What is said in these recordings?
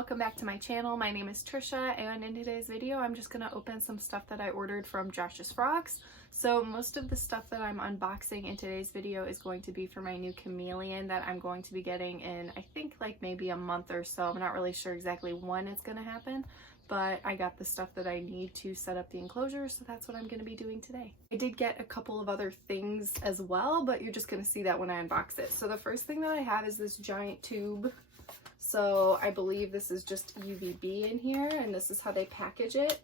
welcome back to my channel. My name is Trisha, and in today's video I'm just going to open some stuff that I ordered from Josh's Frogs. So most of the stuff that I'm unboxing in today's video is going to be for my new Chameleon that I'm going to be getting in, I think, like maybe a month or so. I'm not really sure exactly when it's going to happen, but I got the stuff that I need to set up the enclosure, so that's what I'm going to be doing today. I did get a couple of other things as well, but you're just going to see that when I unbox it. So the first thing that I have is this giant tube. So I believe this is just UVB in here, and this is how they package it.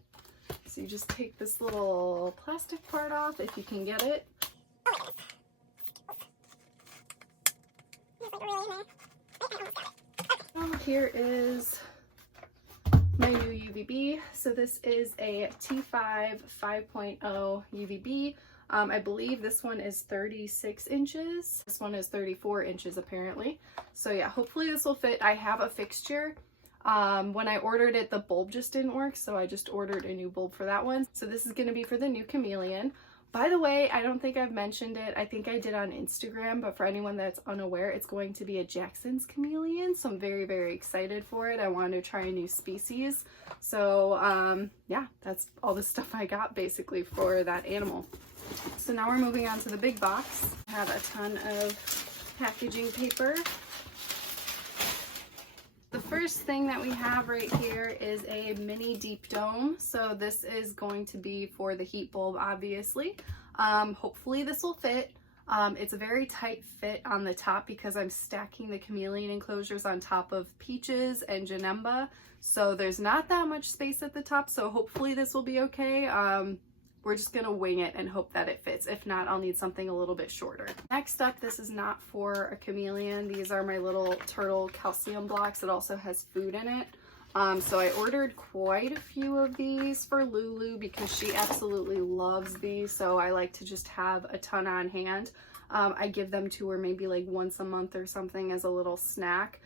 So you just take this little plastic part off if you can get it. Here is my new UVB. So this is a T5 5.0 UVB. I believe this one is 36 inches. This one is 34 inches apparently. So yeah, hopefully this will fit. I have a fixture. When I ordered it, the bulb just didn't work, so I just ordered a new bulb for that one. So this is going to be for the new Chameleon. By the way, I don't think I've mentioned it. I think I did on Instagram, but for anyone that's unaware, it's going to be a Jackson's Chameleon. So I'm very, very excited for it. I wanted to try a new species. So yeah, that's all the stuff I got basically for that animal. So now we're moving on to the big box. I have a ton of packaging paper. The first thing that we have right here is a mini deep dome. So this is going to be for the heat bulb, obviously. Hopefully this will fit. It's a very tight fit on the top because I'm stacking the Chameleon enclosures on top of Peaches and Janemba. So there's not that much space at the top, so hopefully this will be okay. We're just gonna wing it and hope that it fits. If not, I'll need something a little bit shorter. Next up, this is not for a Chameleon. These are my little turtle calcium blocks. It also has food in it. So I ordered quite a few of these for Lulu because she absolutely loves these. So I like to just have a ton on hand. I give them to her maybe like once a month or something as a little snack.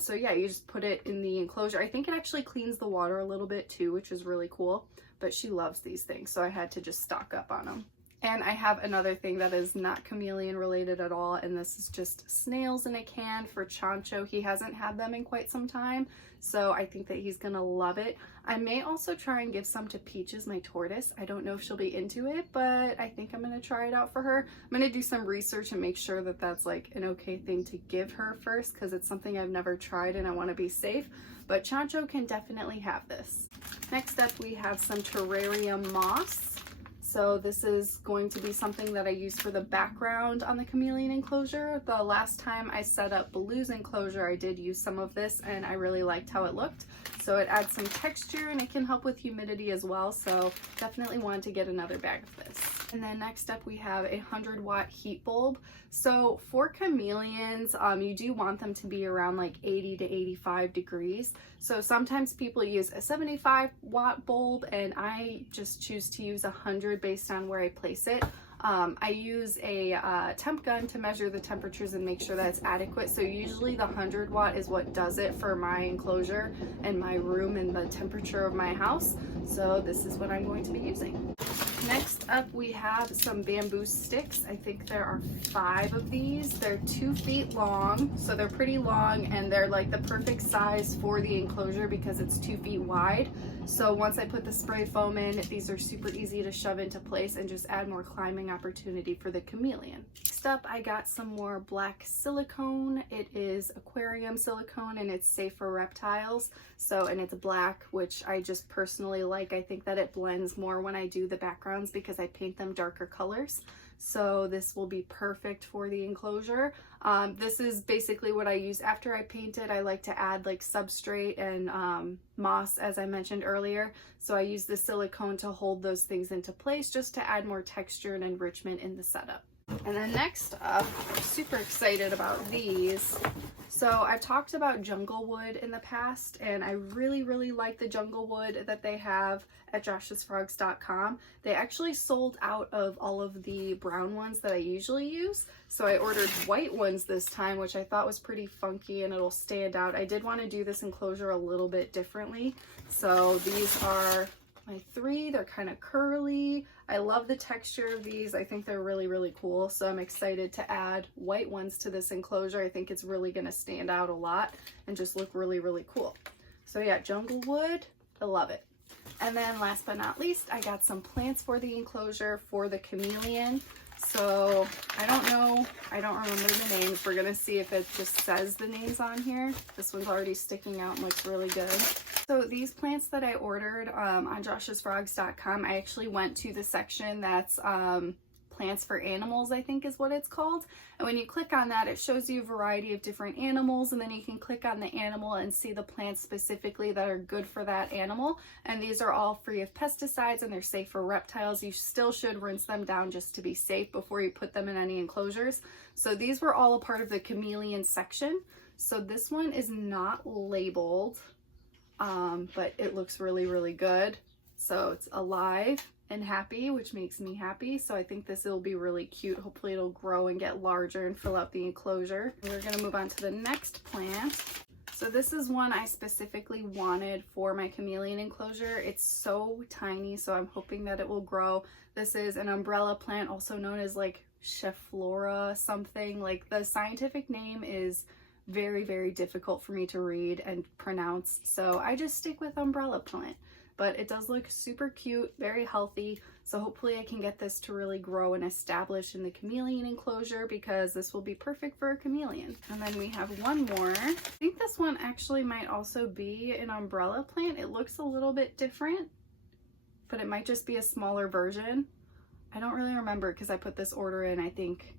So yeah, you just put it in the enclosure. I think it actually cleans the water a little bit too, which is really cool. But she loves these things, so I had to just stock up on them. And I have another thing that is not Chameleon related at all, and this is just snails in a can for Chancho. He hasn't had them in quite some time, so I think that he's gonna love it. I may also try and give some to Peaches, my tortoise. I don't know if she'll be into it, but I think I'm gonna try it out for her. I'm gonna do some research and make sure that that's like an okay thing to give her first, because it's something I've never tried and I wanna be safe. But Chancho can definitely have this. Next up, we have some terrarium moss. So this is going to be something that I use for the background on the Chameleon enclosure. The last time I set up Baloo's enclosure, I did use some of this and I really liked how it looked. So it adds some texture and it can help with humidity as well. So definitely wanted to get another bag of this. And then next up we have a 100-watt heat bulb. So for Chameleons, you do want them to be around like 80 to 85 degrees. So sometimes people use a 75-watt bulb and I just choose to use 100 based on where I place it. I use a temp gun to measure the temperatures and make sure that it's adequate. So usually the 100-watt is what does it for my enclosure and my room and the temperature of my house. So this is what I'm going to be using. Next up, we have some bamboo sticks. I think there are 5 of these. They're 2 feet long, so they're pretty long, and they're like the perfect size for the enclosure because it's 2 feet wide. So once I put the spray foam in, these are super easy to shove into place and just add more climbing opportunity for the Chameleon. Next up, I got some more black silicone. It is aquarium silicone and it's safe for reptiles. So, and it's black, which I just personally like. I think that it blends more when I do the backgrounds because I paint them darker colors. So this will be perfect for the enclosure. This is basically what I use after I paint it. I like to add like substrate and moss, as I mentioned earlier. So I use the silicone to hold those things into place just to add more texture and enrichment in the setup. And then next up, I'm super excited about these. So I've talked about jungle wood in the past, and I really, really like the jungle wood that they have at joshsfrogs.com. They actually sold out of all of the brown ones that I usually use. So I ordered white ones this time, which I thought was pretty funky and it'll stand out. I did want to do this enclosure a little bit differently. So these are my 3. They're kind of curly. I love the texture of these. I think they're really, really cool. So I'm excited to add white ones to this enclosure. I think it's really going to stand out a lot and just look really, really cool. So yeah, jungle wood, I love it. And then last but not least, I got some plants for the enclosure for the chameleon. So I don't know, I don't remember the names. We're gonna see if it just says the names on here. This one's already sticking out and looks really good. So these plants that I ordered on joshsfrogs.com, I actually went to the section that's plants for animals, I think is what it's called. And when you click on that, it shows you a variety of different animals, and then you can click on the animal and see the plants specifically that are good for that animal. And these are all free of pesticides and they're safe for reptiles. You still should rinse them down just to be safe before you put them in any enclosures. So these were all a part of the chameleon section. So this one is not labeled, but it looks really, really good. So it's alive and happy, which makes me happy. So I think this will be really cute. Hopefully it'll grow and get larger and fill out the enclosure. We're gonna move on to the next plant. So this is one I specifically wanted for my chameleon enclosure. It's so tiny, so I'm hoping that it will grow. This is an umbrella plant, also known as like Schefflora something. Like the scientific name is very, very difficult for me to read and pronounce. So I just stick with umbrella plant. But it does look super cute, very healthy. So hopefully I can get this to really grow and establish in the chameleon enclosure, because this will be perfect for a chameleon. And then we have one more. I think this one actually might also be an umbrella plant. It looks a little bit different, but it might just be a smaller version. I don't really remember because I put this order in, I think,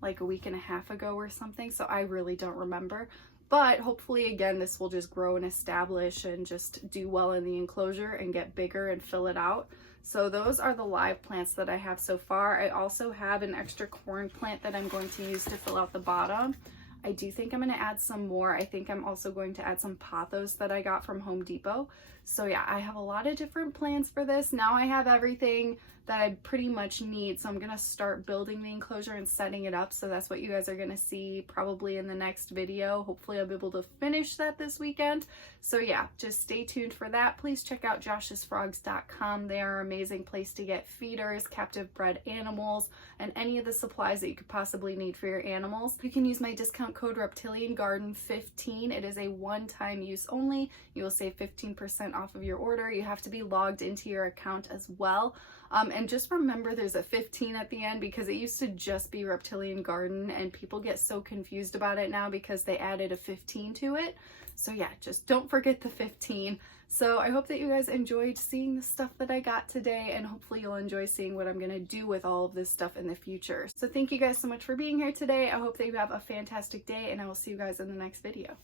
like a week and a half ago or something. So I really don't remember. But hopefully, again, this will just grow and establish and just do well in the enclosure and get bigger and fill it out. So those are the live plants that I have so far. I also have an extra corn plant that I'm going to use to fill out the bottom. I do think I'm going to add some more. I think I'm also going to add some pothos that I got from Home Depot. So yeah, I have a lot of different plans for this. Now I have everything that I pretty much need. So I'm going to start building the enclosure and setting it up. So that's what you guys are going to see probably in the next video. Hopefully I'll be able to finish that this weekend. So yeah, just stay tuned for that. Please check out joshsfrogs.com. They are an amazing place to get feeders, captive bred animals, and any of the supplies that you could possibly need for your animals. You can use my discount code ReptilianGarden15. It is a one-time use only. You will save 15% off of your order. You have to be logged into your account as well. And just remember there's a 15 at the end, because it used to just be Reptilian Garden and people get so confused about it now because they added a 15 to it. So yeah, just don't forget the 15. So I hope that you guys enjoyed seeing the stuff that I got today, and hopefully you'll enjoy seeing what I'm going to do with all of this stuff in the future. So thank you guys so much for being here today. I hope that you have a fantastic day, and I will see you guys in the next video.